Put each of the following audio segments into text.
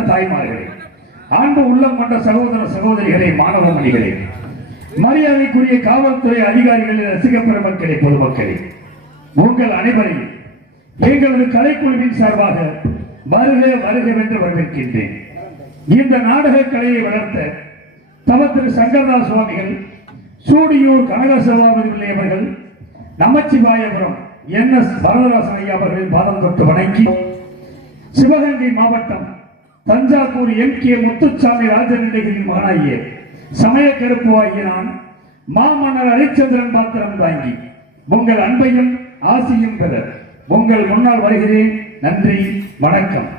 அன்புள்ள தாய்மார்களே, அன்பு உள்ளம் கொண்ட சகோதர சகோதரிகளே, மாணவ மணிகளே, மரியாதைக்குரிய காவல்துறை அதிகாரிகளே, ரசிக பெருமக்களே, பொதுமக்களே, உங்கள் அனைவரையும் எங்களது கலைக்குழுவின் சார்பாக வருக வருக என்று வரவேற்கின்றேன். இந்த நாடக கலையை வளர்த்த தவ திரு சங்கரதாஸ் சுவாமிகள், சூடியூர் கனகசபாபதி அவர்கள், நமச்சிவாயபுரம் NS வரதராசன் ஐயா அவர்களின் பாதம் தொட்டு வணங்கி, சிவகங்கை மாவட்டம் தஞ்சாவூர் MK முத்துச்சாமி ராஜநடிகளின் மகனாகிய சமய கருப்பு ஆகிய நான் மாமன்னர் ஹரிச்சந்திரன் பாத்திரம் தாங்கி உங்கள் அன்பையும் ஆசியும் பெற உங்கள் முன்னால் வருகிறேன். நன்றி, வணக்கம்.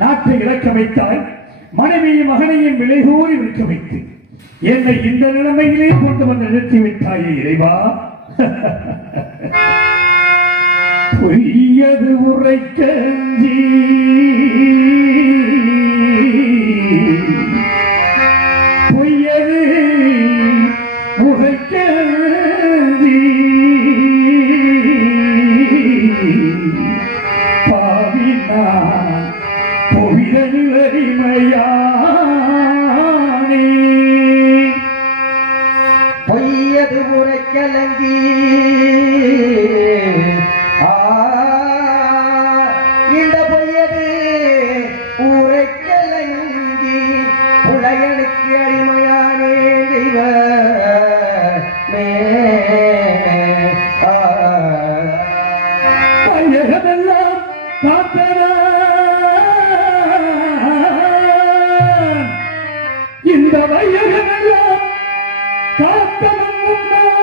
நாட்டை இழக்க வைத்தால் மனைவியும் மகனையும் விலை கூறி விற்க வைத்து என்னை இந்த நிலைமையிலே கொண்டு வந்து நிறுத்திவிட்டாயே இறைவா. பொய்யது உரைக்கஞ்சி பொய்யது உரைக்கஞ்சி பாவினான் பொய்யது அடிமையானே பொய்யது உரைக்கலங்கி வையகமெல்லாம் காத்தமங்கும்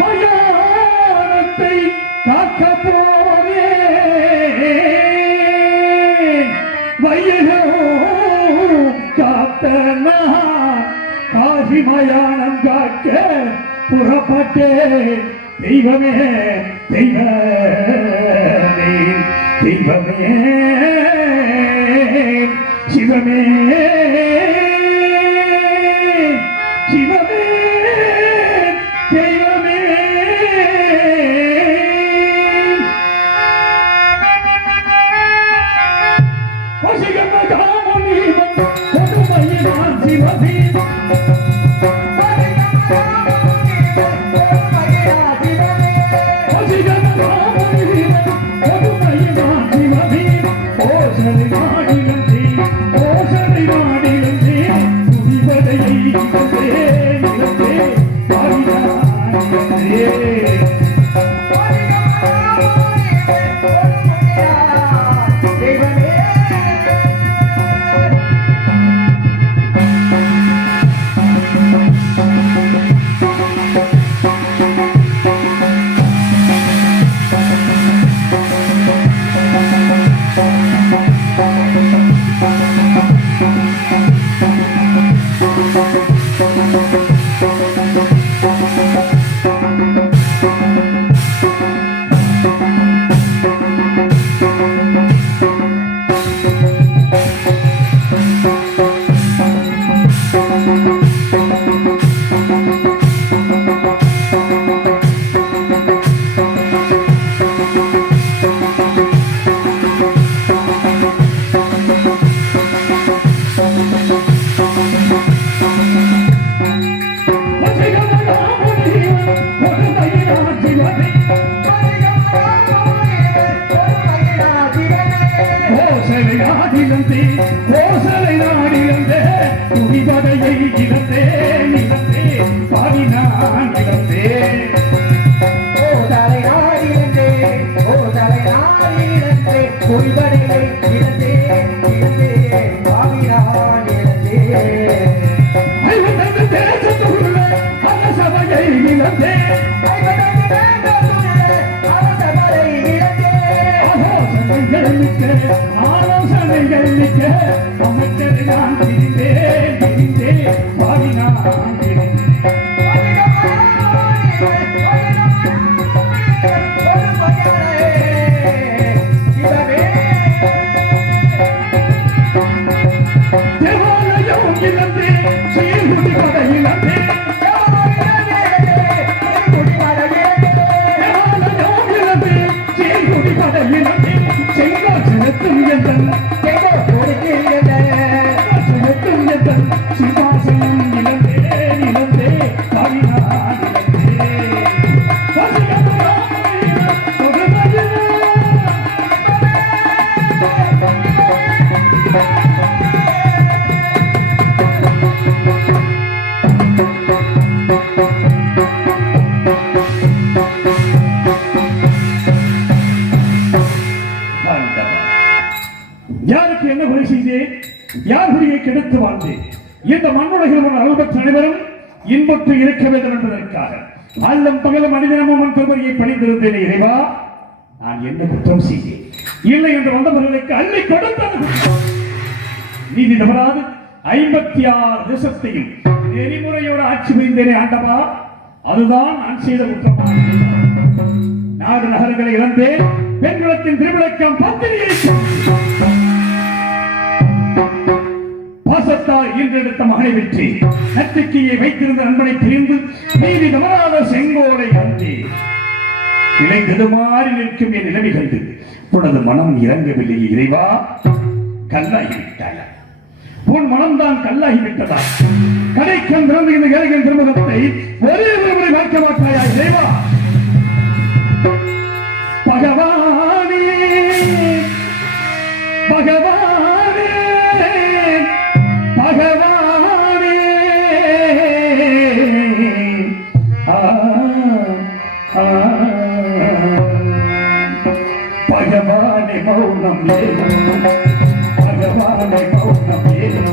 மயானத்தை காக்க போவே வையகோ காத்த காசி மயானம் காக்க புறப்பட்டே தெய்வமே தெய்வமே தெய்வமே சிவமே சிவமே தெய்வமே சிவமே கோசலை நாடிலந்தே குடிபதையை இழந்தே இழந்தே பாடினான் இழந்தே கோசலை நாடிலந்தே குடிபதையை இழந்தே இழந்தே பாடினான் இழந்தே ஐவனது தேசத்துள்ள அரசவையை இழந்தே ஆலோசனைகள் மிக்க அமைச்சரை நான் திரிந்தேன் திரிந்தேன் பாடினான் தேவாலயம் இழந்தே சீர்குடி படை இழந்தே சிவாசனம் இழந்தே இழந்தே பாடினான் யாருக்கு என்ன குறை செய்தேன்? யார் குடியை கெடுத்து வாழ்ந்தேன்? இந்த மண்ணுலகில் உள்ள அல்பற்ற அனைவரும் இன்பற்று இருக்க வேண்டும் என்பதற்காக அல்லும் பகலும் அணிதினமும் உன் திருவடியை பணிந்திருந்தேன். இறைவா, நான் என்ன குற்றம் செய்தேன்? இல்லை என்று வந்தவர்களுக்கு அள்ளி கொடுத்தது நீதி தவறாது 56 தேசத்தையும் நெறிமுறையோடு ஆட்சி புரிந்தேனே ஆண்டவா, அதுதான் நான் செய்த குற்றமாக. நாடு நகரங்களை இழந்தேன், பெண்குலத்தின் திருவிளக்கம் பத்திரிகை பாசத்தால் ஈன்றெடுத்த மகனை வெற்றி நம்பிக்கையை வைத்திருந்த நண்பனை பிரிந்து நீதி தவறாத செங்கோலை அன்றி இணைந்தது மாறி நிற்கும் என் நிலைமை கண்டு உனது மனம் இறங்கவில்லை. இறைவா, கல்லாகிவிட்டாயா? உன் மனம்தான் கல்லாகிவிட்டதா? கடைக்கண் திறந்து இந்த ஏழைகள் திருமுகத்தை ஒரே ஒருவரை பார்க்க மாட்டாயா? இறைவா, பகவானே பகவானே பகவானே பகவானே மௌனம் ஏனோ பகவானே மௌனம் ஏனோ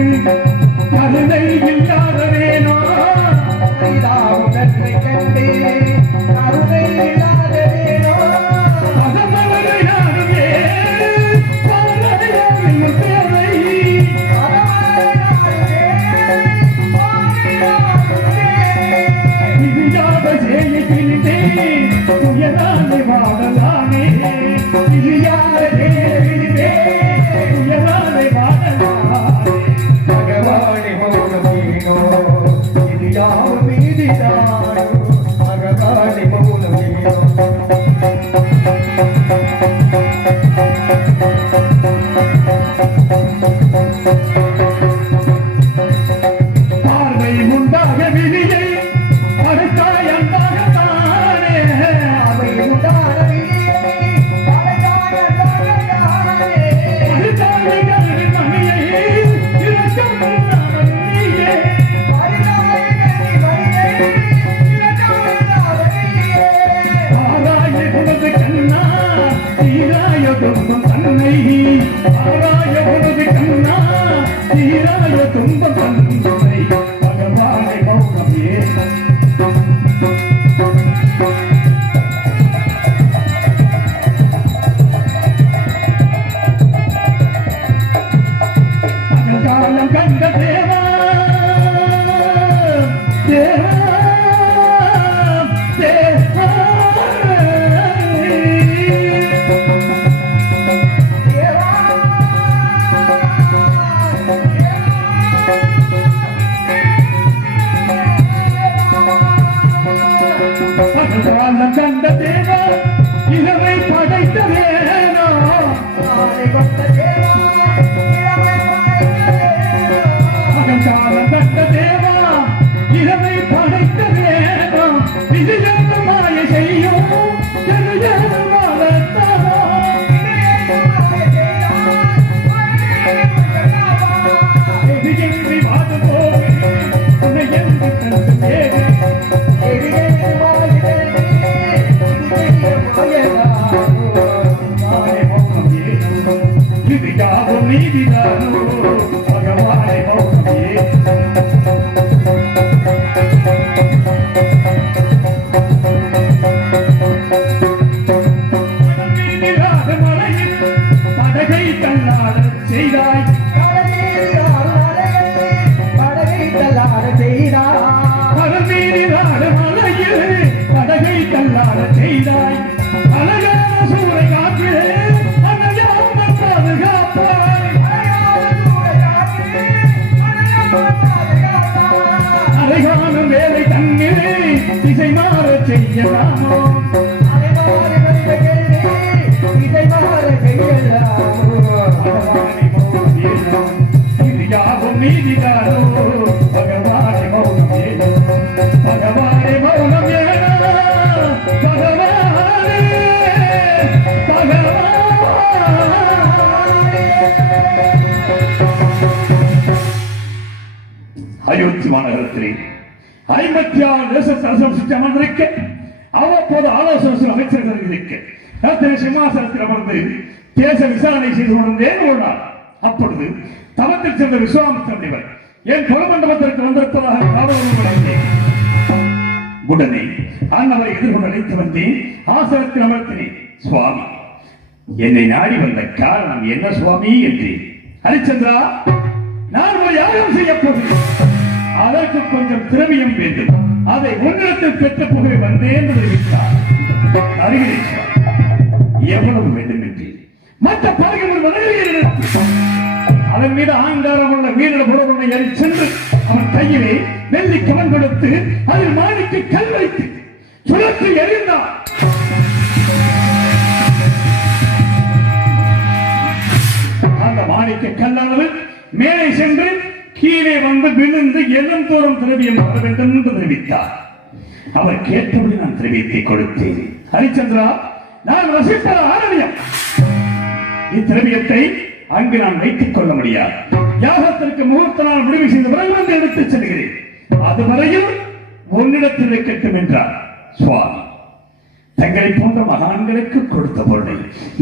கண்டு கருணை இல்லாதவேனோ உடற்றை கண்டு கருணை இல்லாதவேனோ அதமலை நாடுவே பாலையாளின் தேவை இழியாத செய்கின்றேன் உயரானை வாழலானே இழியாத செய்கின்றேன் உயரானை வாழலானே பகவானே மௌனமேனோ இது யாவும் மீதிதானோ பகவானே மௌனமேனோ பார்வை உண்டாக விதியை அடுத்தாய் அன்பாகத்தானே அவை உண்டானவியே அடுத்தாய் கருணை மணியை இரக்கம் நீயே ஆராய உனது கண்ணா தீராய துன்பம் தன்னை ஆராய உனது கண்ணா தீராய துன்பம் தன்னை பகவானை மௌனம் ஏன் காலம் கண்ட தேவா தேவா தேவா காலம் கண்ட தேவா இரவை படைத்த வேணோ காலம் கண்ட தேவா இரவை படைத்த வேணம் விஜயந்த மாய செய்யும் இது யாவும் நீதிதானோ பகவானை மௌனமே படகை தன்னாட செய்தாய் கடல் மீறினாட மலையில் படகை தன்னாட செய்தாய் அழகான சூறை காற்று அணையாமல் பாதுகாப்பாய் அழகான வேலை தன்னிலே திசை மாற செய்யலாமோ இது யாவும் நீதிதானோ பகவானை மௌனம் ஏனோ பகவானை மௌனம் ஏனோ பகவானே பகவானே அயோத்தி மாநகரத்திலே 56 தேசத்து அரசு அமர்ந்திருக்க அவ்வப்போது ஆலோசனை அமைச்சர்கள் இருக்க ராத்திரி சிம்மாசனத்தில் அமர்ந்து தேச விசாரணை செய்து கொண்டிருந்தேன் ஒரு நாள். அப்பொழுது தவத்தில் சென்ற விஸ்வாமித்திர முனிவர் என் கொலமண்டபத்திற்கு வந்திருப்பதாக காவலர்கள் அடைந்தேன். உடனே அன்னவரை எதிர்கொண்டு அழைத்து வந்தேன். ஆசனத்தில் அமர்த்தினேன். சுவாமி, என்னை நாடி வந்த காரணம் என்ன சுவாமி என்றேன். ஹரிச்சந்திரா, நான் ஒரு யாகம் செய்ய போகிறேன். அதற்கு கொஞ்சம் திரவியம் வேண்டும். அதை உன்னிடத்தில் பெற்ற புகை வந்தேன் என்று தெரிவித்தார். அருகிலேஸ்வரர், எவ்வளவு வேண்டும் என்று மற்ற பறவைகள் மனதில் அதன் மீது ஆங்காரம் உள்ள வீரர் புறவனை ஏறி சென்று அவன் கையிலே வெள்ளி கவன் கொடுத்து அதில் மாணிக்க கல் வைத்து சுழற்றி எறிந்தார். அந்த மாணிக்க கல்லானது மேலே சென்று கீழே வந்து விழுந்து எலும் தூரம் திரவியம் வர வேண்டும் என்று தெரிவித்தார். அவர் கேட்டபடி நான் திரவியத்தை கொடுத்தேன். ஹரிச்சந்திரா, நான் ரசிப்பத ஆரணியம். இத்திரவியத்தை அங்கு நான் வைத்துக் கொள்ள முடியாது. யாகத்திற்கு முகூர்த்த நாள் முடிவு செய்த பிறகு வந்து எடுத்துச் செல்கிறேன். அதுவரையும் உன்னிடத்தில் இருக்கட்டும் என்றார். சுவாமி, தங்களை போன்ற மகான்களுக்கு கொடுத்த பொருளை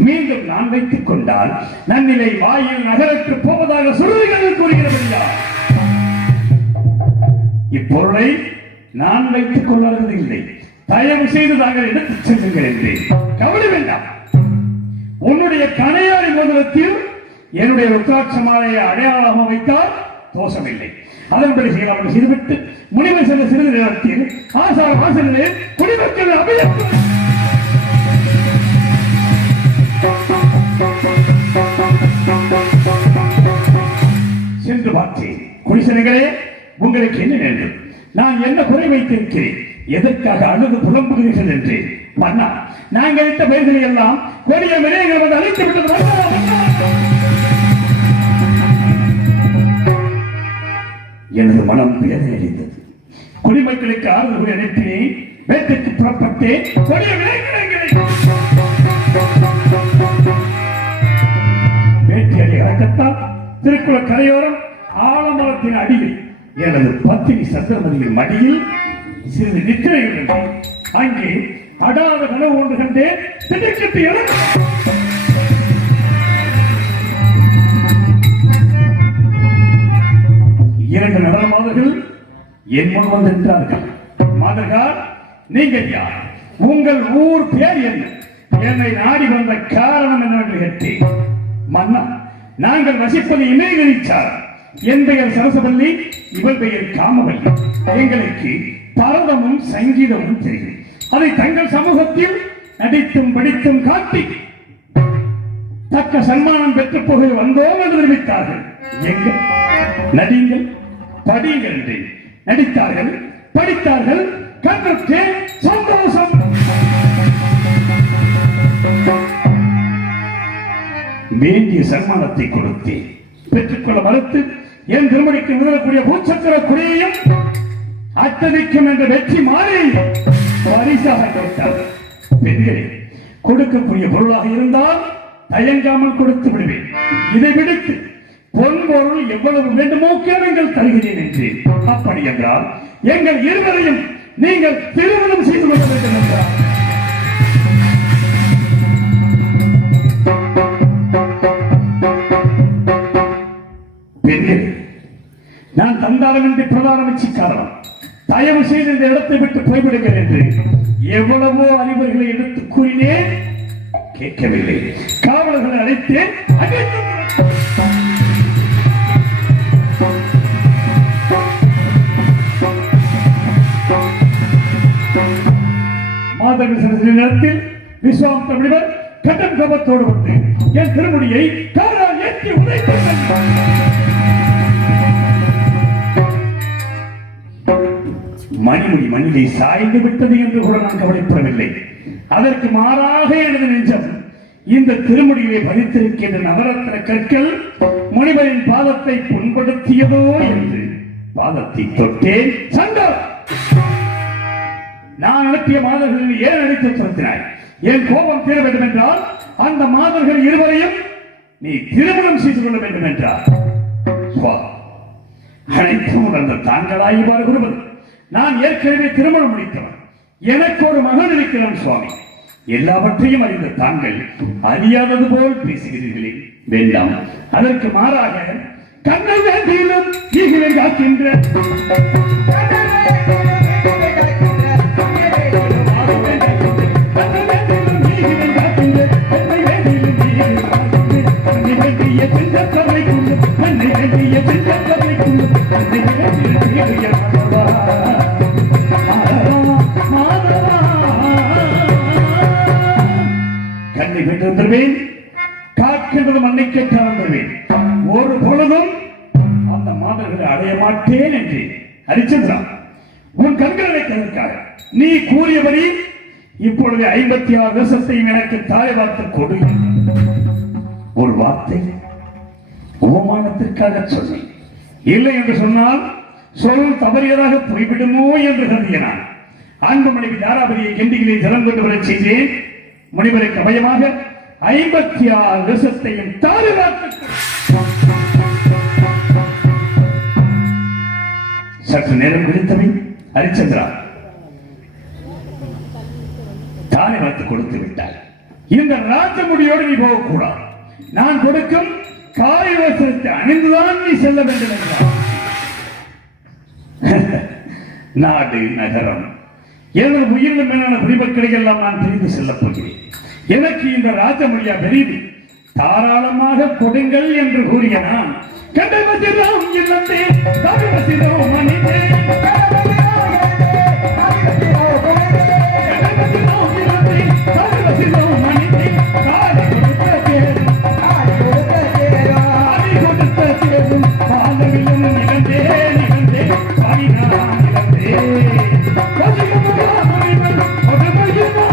மீண்டும் நான் வைத்துக் கொண்டால் நன்னிலை வாயில் நகரற்று போவதாக சுருதிகள் கூறுகிறது. இப்பொருளை நான் வைத்துக் கொள்வது இல்லை, தயவு செய்து தாங்கள் எடுத்துச் செல்லுங்கள் என்று. கவலை வேண்டாம். உன்னுடைய கணையாளி மோதிரத்தில் என்னுடைய ருத்ராட்ச மாலையை அடையாளமாக வைத்தால் தோஷமில்லை. அதன்படி செய்யலாம் செய்துவிட்டு முனிவர் சென்ற சிறிது நேரத்தில் ஆசார வாசலிலே குடிமக்கள் அபயம் சென்று பார்த்தேன். குடிசனைகளே, உங்களுக்கு என்ன வேண்டும்? நான் என்ன குறை வைத்திருக்கிறேன்? எதற்காக அழுது புலம்புகிறீர்கள் என்று. மன்னா, நாங்கள் இட்ட பெயர்களை எல்லாம் கொடிய மிருகங்கள் வந்து அழைத்து விட்டது. எனது மனம் வேதனை அடைந்தது. குடிமக்களுக்கு ஆறுதல் அனுப்பினேன். வேட்டைக்கு புறப்பட்டேன். கொடிய மிருகங்களை வேட்டையடி அடக்கத்தால் திருக்குள கரையோரம் ஆலமரத்தின் அடியில் எனது பத்தினி சந்திரமதியின் மடியில் சிறிது நித்திரை இருந்தது. அங்கே அடாத கனவு ஒன்று கண்டேன். திடுக்கிட்டு இரண்டு நடன மாதர்கள் என் முன் வந்திருக்கிறார்கள். மாதர்கள், நீங்கள் யார்? உங்கள் ஊர் பேர் என்ன? என்னை நாடி வந்த காரணம் என்னவென்று கேட்டேன். மன்னா, நாங்கள் வசிப்பது இமயகிரிச்சார். என் பெயர் சரசவல்லி, இவள் பெயர் காமவல்லி. எங்களுக்கு பரதமும் சங்கீதமும் தெரியும். அதை தங்கள் சமூகத்தில் நடித்தும் படித்தும் காட்டி தக்க சன்மானம் பெற்று போக வந்தோம் என்று தெரிவித்தார்கள். எங்கள் நடிங்கள் படியுங்கள் என்று நடித்தார்கள், படித்தார்கள். கண்ணுக்கே சந்தோஷம். வேண்டிய சன்மானத்தை கொடுத்தேன். பெற்றுக்கொள்ள மறுத்து என் திருமணிக்கு முதலக்கூடிய பூச்சக்கர குடியையும் அத்தனைக்கும் என்ற வெற்றி மாறி பரிசாக கொடுத்தார்கள். பெண்களே, கொடுக்கக்கூடிய பொருளாக இருந்தால் தயங்காமல் கொடுத்து விடுவேன். இதை விடுத்து பொன் பொருள் எவ்வளவு வேண்டுமோ கேளுங்கள், தருகிறேன் என்றேன். அப்படி என்றால் எங்கள் இருவரையும் நீங்கள் திருமணம் செய்து கொள்ள வேண்டும் என்றார். பெண்கள், நான் தந்தாரம் என்று பிரதான காரணம், தயவு செய்து இந்த இடத்தை விட்டு போய்விடுங்கள் என்று எவ்வளவோ அறிவுரைகளை எடுத்து கூறினேன். கேட்கவில்லை. காவலர்களை அழைத்தேன். மாதவி நேரத்தில் விஸ்வாமித்திர முனிவர் கட்டம் கபத்தோடு வந்து என் திருமுடியை காலால் ஏற்றி உதைத்தார். மணிமுடி மணியை சாய்ந்து விட்டது என்று கூட நான் கவலைப்படவில்லை. அதற்கு மாறாக எனது நெஞ்சம் இந்த திருமுடியை பதித்திருக்கின்ற நவரத்ன கற்கள் முனிவரின் பாதத்தை புண்படுத்தியதோ என்று பாதத்தை தொட்டேன். சண்டை நான் அனுப்பிய மாதர்களில் ஏன் அடித்து துரத்தினாய்? என் கோபம் தீர வேண்டும் என்றால் அந்த மாதர்கள் இருவரையும் நீ திருமணம் செய்து கொள்ள வேண்டும் என்றார். அனைத்தும் உணர்ந்த தாங்களாய் இவ்வாறு கூறுவது. நான் ஏற்கனவே திருமணம் முடித்தவன். எனக்கு ஒரு மகன் இருக்கிறான் சுவாமி. எல்லாவற்றையும் அறிந்த தாங்கள் அறியாதது போல் பேசுகிறீர்களே. வேண்டாம். அதற்கு மாறாக கண்ணை வேண்டியிலும் ஈகிலை காக்கின்ற கண்ணை பெற்று தருவேன். காக்கின்றது மண்ணை கேட்டாலும் தருவேன். ஒரு பொழுதும் அந்த மாதர்களை அடைய மாட்டேன் என்று ஹரிச்சந்திரா, உன் கண்களை கதற்காக நீ கூறியபடி இப்பொழுது 56 வருஷத்தையும் எனக்கு தாய் வார்த்தை கொடு. ஒரு வார்த்தை உபமானத்திற்காக சொன்னேன். இல்லை என்று சொன்னால் சொல் தவறியதாக போய்விடுமோ என்று கருதினான். அன்பு மனைவி தாராபதியை கெண்டிகளை ஜலம் கொண்டு வர செய்தேன். முனிவருக்கு அபயமாக 56 வருஷத்தையும் தாய் வார்த்தை. சற்று நேரம் குறித்தவை ஹரிச்சந்திரா, தானே ராணிவத்து கொடுத்து விட்டாய். இந்த ராஜமுடியோடு நீ போகக்கூடாது. நான் கொடுக்கும் காய் வஸ்திரத்தை அணிந்துதான் நீ செல்ல வேண்டும் என்றார். நாடு நகரம் எனது உயிரின மேலான குடிமக்களை எல்லாம் நான் பிரிந்து செல்லப் போகிறேன். எனக்கு இந்த ராஜமொழியா பெரிது, தாராளமாக கொடுங்கள் என்று கூறிய நான் கடவசிரோம் இல்லந்தே கடவசிரோம் மனிதே கடவசிரோம் இல்லந்தே கடவசிரோம் மனிதே காலை கொடுத்த தேரும் பாலவிலும் நிலந்தே நிலந்தே பரிணாம் நிலந்தே கசிகமுகா மனிதன் ஒடுமையுமா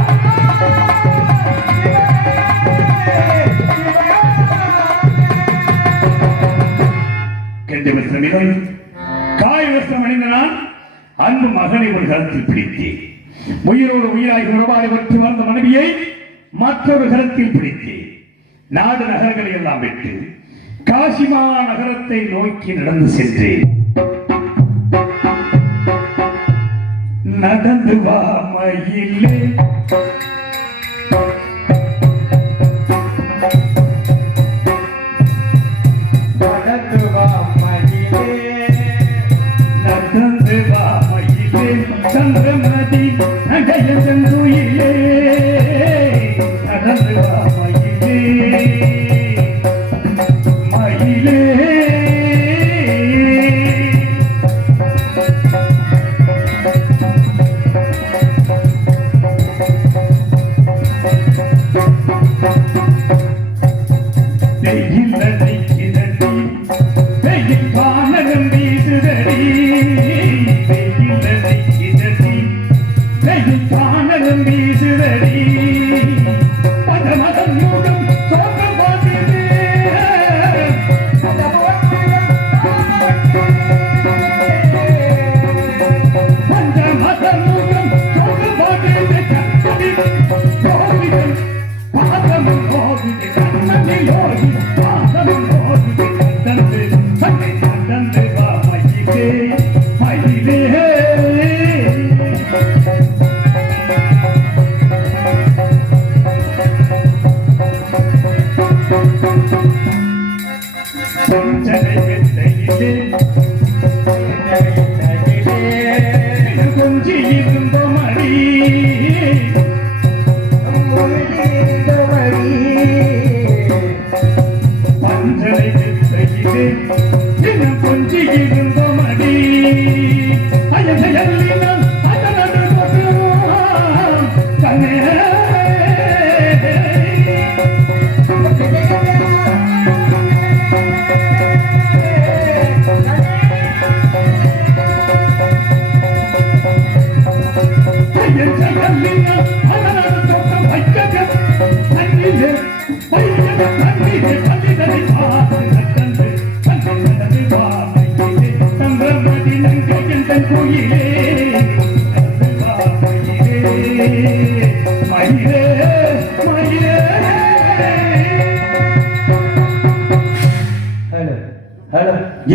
காய் வஸ்திரம் அணிந்த நான் அன்பு மகனை ஒரு கரத்தில் பிடித்தேன். உயிரோடு உயிராய் உறவாடி பற்றி வந்த மனைவியை மற்றொரு கரத்தில் பிடித்தேன். நாடு நகரங்களை எல்லாம் விட்டு காசிமா நகரத்தை நோக்கி நடந்து சென்றேன். நடந்து வா மயிலே நடந்து வா மயிலே சந்திரமதி நடைய செந்துயிலே நடந்து வா மயிலே மயிலே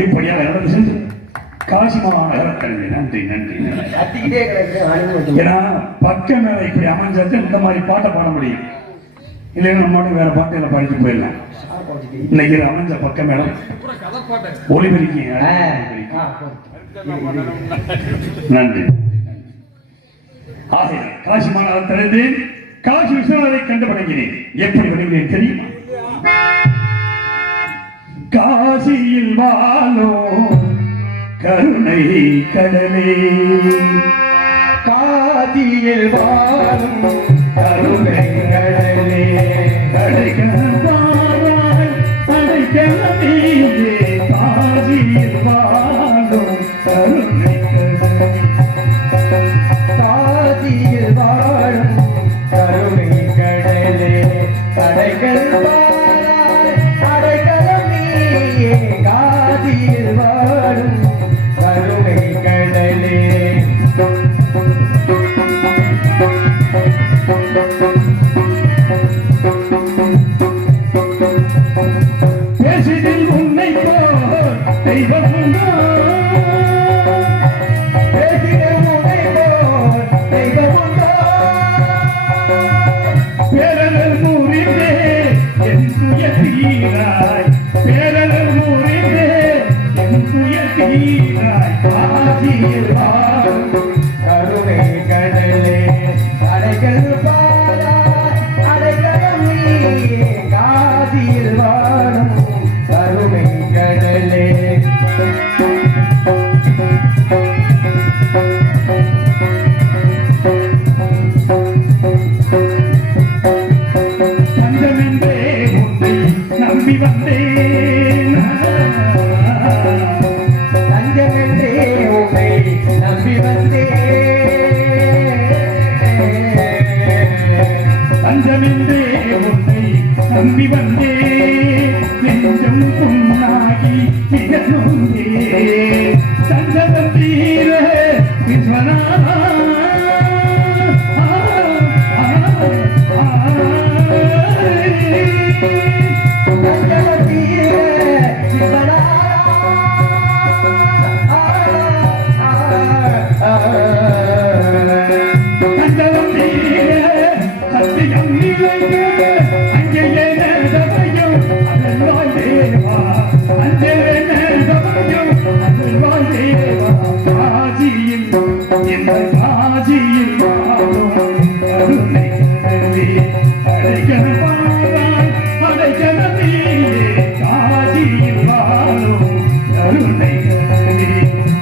இப்படியா நடந்து சென்று காசிமா நகரத்தில் நன்றி நன்றி ஏன்னா பக்க மேல இப்படி அமைஞ்சது இந்த மாதிரி பாட்டை பாட முடியும். இல்லைன்னா நம்மளோட வேற பாட்டையில பாடிட்டு போயிடலாம். இன்னைக்கு அமைஞ்ச பக்க மேடம் ஒளிபெருக்கி நன்றி. ஆக காசிமா நகரத்திலிருந்து காசி விஸ்வநாதை கண்டு பழகினேன். எப்படி வடிவினேன் தெரியுமா? காசியில் வாழோ கருணை கடலே காதியில் வாழும் கருணை கடலே அடைக்கலமாய் அடைக்கலமீதே காசியில் வாழோ கருணை கடலே காதியில் வாழும் கருணை கடலே அடைக்கல் காதியில் வாழும் கருணை கடலே நீராய் காசியில் வாழும் கருணை கடலே அடைகள் பாராய் அடைக்கலம் நீ காசியில் வாழும் கருணை கடலே பஞ்சமென்றே உன்னை நம்பி வந்தேன் தஞ்சமென்றே உன்னை நம்பி வந்தேன் பஞ்சமென்றே உன்னை நம்பி வந்தேன் நெஞ்சம் புண்ணாகி மிகநொந்தே சஞ்சலம் தீர விஸ்வநாதா சஞ்சலம் தீர சத்தியம் நிலைக்க அங்கேயே நேர்ந்தவையும் அருள்வாய் தேவா அஞ்சலே நேர்ந்தவையும் அருள்வாய் தேவா காசியில் இந்த காசியில் வாழும் கருணை கடலே அடைக்கல பாராய் அடைக்கல நீயே காசியில் வாழும் கருணை கடலே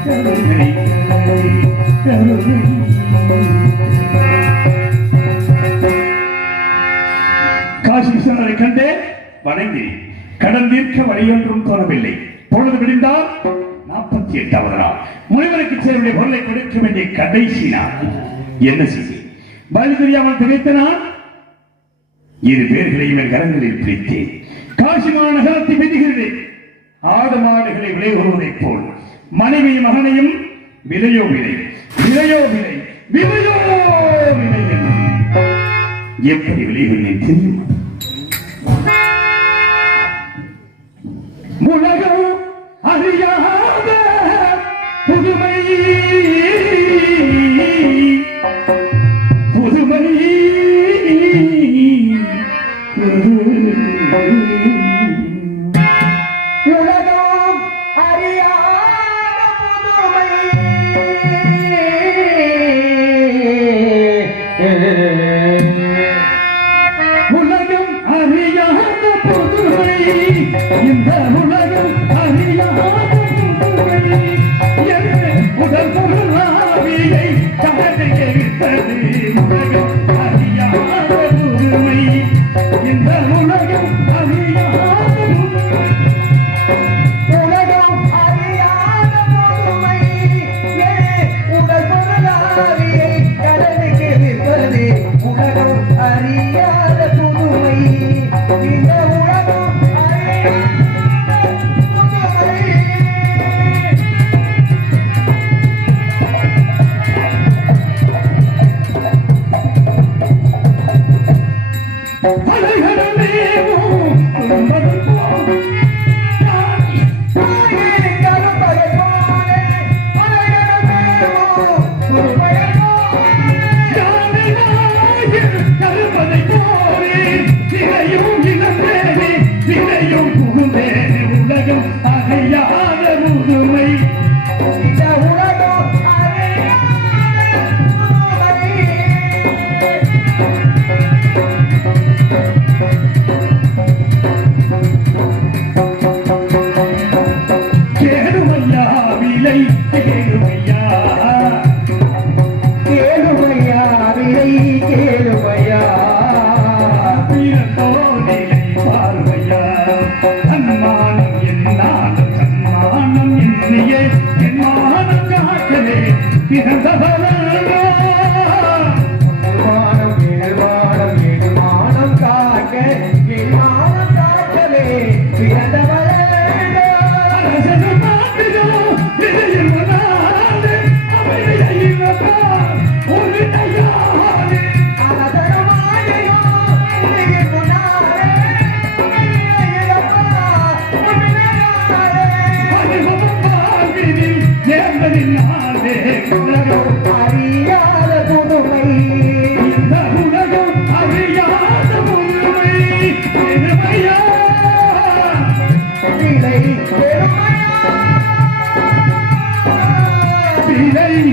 கருணை கடலே கருணை காசி விஸ்வநாதரை கண்டே வணங்கி கடன் தீர்க்க வழியொன்றும் தோணவில்லை. பொழுது விடிந்தால் 48வது நாள் முனிவருக்கு சேருடைய பொருளை கொடுக்க வேண்டிய கடைசி நாள். என்ன செய்ய வழி தெரியாமல் திகைத்த நான் இரு பேர்களையும் என் கரங்களில் பிடித்தேன். காசி மாநகரத்தை மிதிகிறேன். ஆடு மாடுகளை விலை வருவதைப் போல் மனைவி மகனையும் விலையோ விலை விலையோ விலை விலையோ விலை எப்படி விளைவுகள் தெரியும்? உலகம் அறியாத புதுமை புதுமை உலகம் அறியாத புதுமை உலகம் அறியாத புதுமை இந்த உலகம் அறியாத புதுமை உடல் பொருளாவியை கதவை விட்டது. உலகம் அறியாத புதுமை இந்த உலகம் அறியாத உலகம் அறியாத புதுமை உடல் பொருளாவியை கடலுக்கு விற்பது. உலகம் அறியாத புதுமை இந்த உலகம் அறியாத புதுமை. அலைகளமேவும் துன்பம் போல் கருப்பதை போலே சிறையும் இழந்தேனே சிறையும் புகுந்தேனே. உலகம் அறியாத முதுமை இந்த உலகம் அறியாத புதுமை. கேடுமையா விலை கேடுமையா கேளுமையா விலை கேளுமையா பிறந்தோனிலை பார்வையா தன்மானம் என்னாலும் தன்மானம் எண்ணியே என் மானம் காக்கலே பிறந்தவரா வானம் ஏழ்வானம் ஏழ்வானம் காக்க என்மானம் காக்கலே பிறந்தவரே. அரசனும் நாட்டிலும் இடையில் வந்தாலே அமைதியில் வந்தால் ஒரு தையாலே ஆதரவாயோ உலகின் முன்னாலே அமைதியிலப்பா உமிழாலே. அறிமுகம் வாழ்வினில் நேர்ந்ததினாலே உலகம் அறியாத புதுமை இந்த உலகம் அறியாத முழுமை பெருமையா விலை பெருமையா வாழ்விலை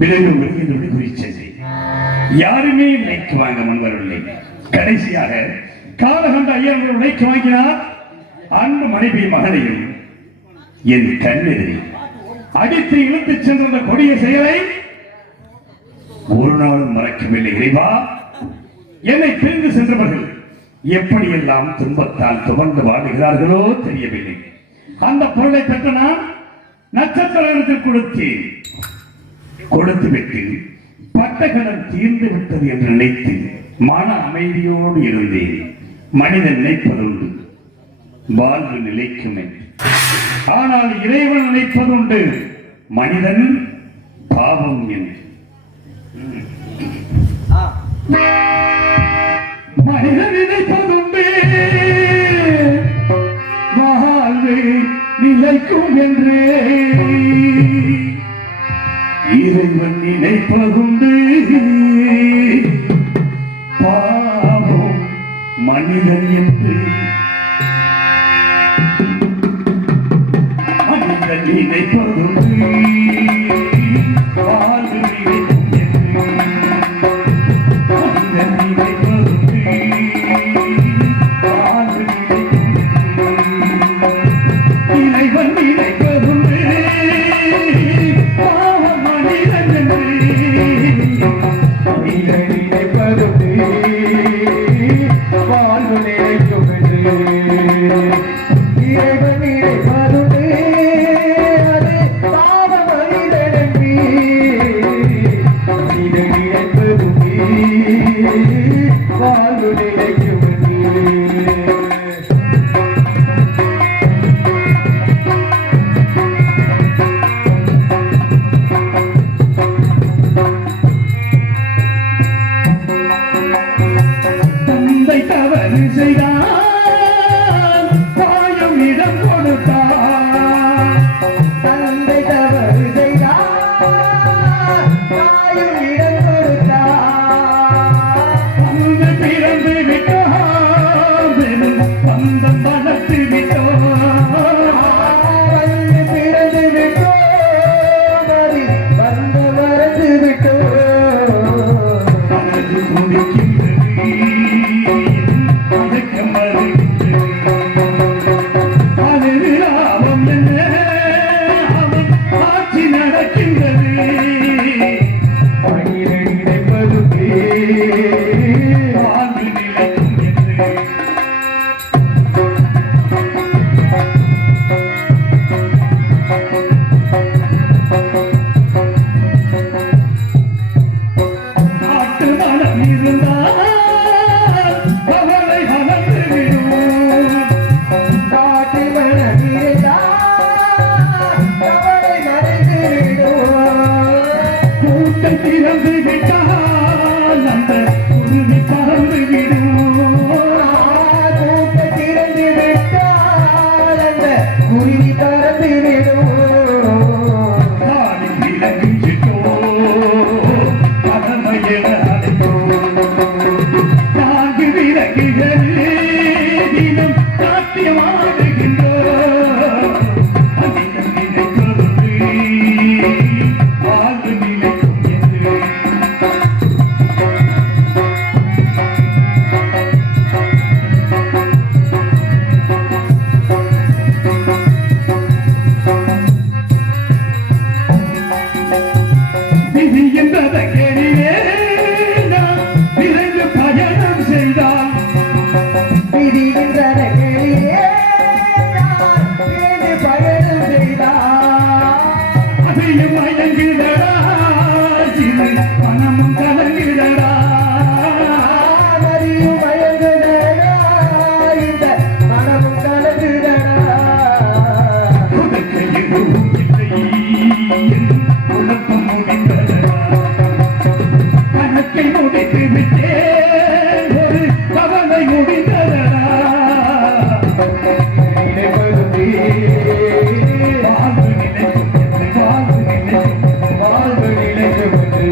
விளைவு விருது குறிச்சது யாருமே விலைக்கு வாங்க முன்வரவில்லை. கடைசியாக காலகண்ட ஐயர்கள் விலைக்கு வாங்கினார். அன்பு மனைவி மகனையும் என் கண்ணெதிரி அடித்து இழுத்துச் சென்ற கொடிய செயலை ஒரு நாளும் மறக்கவில்லை. இறைவா, என்னை பிரிந்து சென்றவர்கள் எப்படியெல்லாம் துன்பத்தால் துவண்டு வாடுகிறார்களோ தெரியவில்லை. அந்த பொருளை பெற்ற நான் நட்சத்திரத்தில் கொடுத்துவிட்டு பட்டகணம் தீர்ந்து விட்டது என்று நினைத்து மன அமைதியோடு இருந்தேன். மனிதன் நினைப்பதுண்டு வாழ்வு நிலைக்கும் என்று. ஆனால் இறைவன் நினைப்பதுண்டு மனிதன் பாவம் என்று. மனிதன் நினைப்பதுண்டு வாழ்வு நிலைக்கும் என்று. இறைவன் நினைப்பதுண்டு பாவம் மனிதன் என்று. மனிதன் நினைப்பதுண்டு வாழ்வு நிலைக்கும் என்று. மனிதன் நினைப்பதுண்டு வாழ்வு நிலைக்கும் என்று. இறைவன் நினைப்பதுண்டு பாவம் மனிதன் என்று. மனிதன் நினைப்பதுண்டு வாழ்வு நிலைக்கும் என்று. இறைவன் நினைப்பதுண்டு அது பாவ மனிதன் என்று. மனிதன் நினைப்பதுண்டு வாழ்வு நிலைக்கும் என்று. தந்தை தவறு செய்தான் தாயும் இடம் கொடுத்தான். தந்தை தவறு செய்தார் தாயும் இடம் கொடுத்தார். தந்தை பிறந்து விட்டான் தந்தம் வளர்த்து விட்டான். வந்து பிறந்து விட்டோம் அதை வந்து மறந்து விட்டோம். மனது துடிக்கின்றது அதற்கம் வருகின்றது. அது லாபம் என்ன அவன் ஆட்சி நடக்கின்றது. மனிதன் நினைப்பதுண்டு வாழ்வு நிலைக்கும் என்று. காட்டு மனம் இருந்தால் அவளை வளர்ந்து விடும். காட்டு மனதிருந்தார் கவலை மறைந்து விடும். கூட்டம் திறந்து விட்டால் அந்த குருவி பறந்து விடும். கூட்டை திறந்து விட்டால் அந்த குருவி பறந்து விடும். காலில் விலகிட்டோ பரமையென அழைத்தோம். நான்கு விலங்குகளே தினம் நாட்டியமாடுகின்றோம். மனிதன் நினைப்பதுண்டு வாழ்வு நிலைக்கும் என்று. விதி என்றதை கேளிலே நாம் விரைந்து பயணம் செய்தால் விதிகின்றன கேளியே நான் வீடு பயணம் செய்தார். அதையும் மயங்கிடடா சிறு பணமும் கலங்கிடடா. மறியும் மயங்குதடா இந்த மனமும் கலங்குதடா. உனக்கு எதுவும் இல்லை என் குழப்பம் முடிந்ததடா. கணக்கை முடித்து விட்டேன் ஒரு கவலை முடிந்ததடா. நினைப்பதுண்டு வாழ்வு நிலைக்கும் என்று வாழ்வு நிலைக்கும் என்று. வாழ்வு நிலைக்கும் என்று.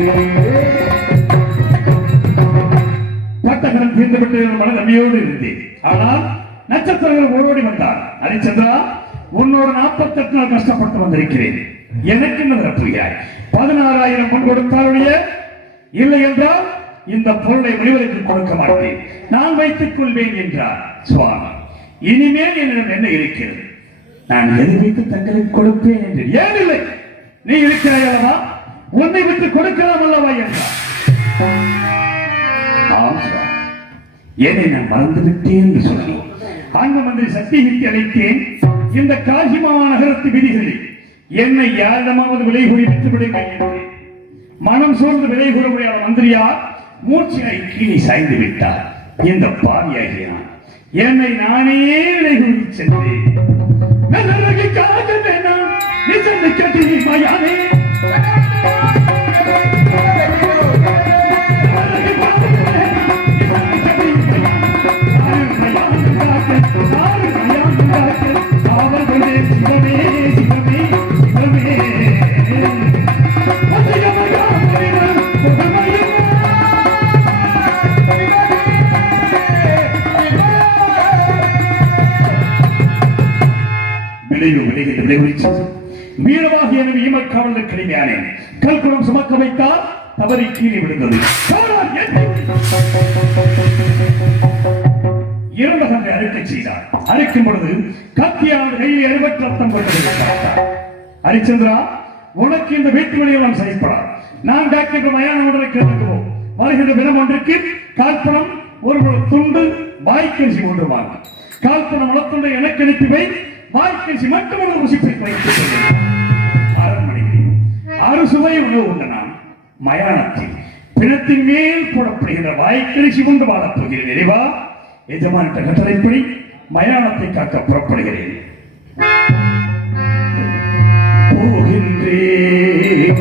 பட்டகரம் தீர்ந்துவிட்டு மன நம்பியோடு இருந்தேன். ஆனால் நட்சத்திரங்கள் ஓடோடி வந்தார். ஹரிச்சந்திரா, உன்னோட 48 நாள் கஷ்டப்பட்டு வந்திருக்கிறேன். எனக்கு என்ன தரப்புகிறாய்? 16,000 பொன் கொடுத்தாலுடைய, இல்லை என்றால் இந்த பொருளை முனிவருக்கு கொடுக்க மாட்டேன், நான் வைத்துக் கொள்வேன் என்றார் சுவாமி. இனிமேல் என்னிடம் என்ன இருக்கிறது? நான் எது வைத்து தங்களுக்கு கொடுப்பேன் என்று. ஏன் இல்லை, நீ இருக்கிறாய் அல்லவா, உன்னை விட்டு கொடுக்கலாம் அல்லவா என்றார். ஆம் சுவாமி, என்னை நான் மறந்து விட்டேன் என்று சொல்லி ஆன்ம மந்திரி சத்தியகித்தி அழைத்தேன். இந்த காசி மாநகரத்து விதிகளில் என்னை யாரிடமாவது விலை கூறி விட்டுவிடுங்கள் என்று மனம் சோர்ந்து விலை கூற முடியாத மந்திரியார் மூர்ச்சியாய் கீழே சாய்ந்து விட்டார். இந்த பாவியாகிய நான் என்னை நானே விலை கூறி சென்றேன். மீனவாக எனவே ஈமக்காவலர் கடுமையானே கல்குளம் சுமக்க வைத்தால் தவறி கீழே விழுந்தது. இரண்டு தந்தை அறுக்க செய்தார். அறுக்கும் பொழுது கத்தியானது கையில் அறுபற்ற ரத்தம் கொண்டு ஹரிச்சந்திரா, உனக்கு இந்த வீட்டு வழியில் நான் சரிப்படார். நான் டாக்டர் மயான உடலை கேட்குவோம். வருகின்ற தினம் ஒன்றுக்கு கால்பணம் ஒரு துண்டு வாய்க்கரிசி ஒன்று வாங்க. கால்பணம் வளத்துண்டு எனக்கு அனுப்பி வை, வாய்க்கரிசி மட்டும் ஒரு ருசிப்பை வைத்துக் கொள்கிறேன். அரண்மனையில் அறுசுவை உணவு உண்டு. நான் மயானத்தில் பிணத்தின் மேல் போடப்படுகின்ற வாய்க்கரிசி கொண்டு வாழப் போகிறேன். நிறைவா எஜமான கட்டளைப்படி மயானத்தை காக்க புறப்படுகிறேன். போகின்றேன்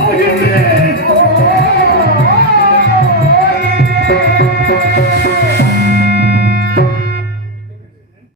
போகின்றேன்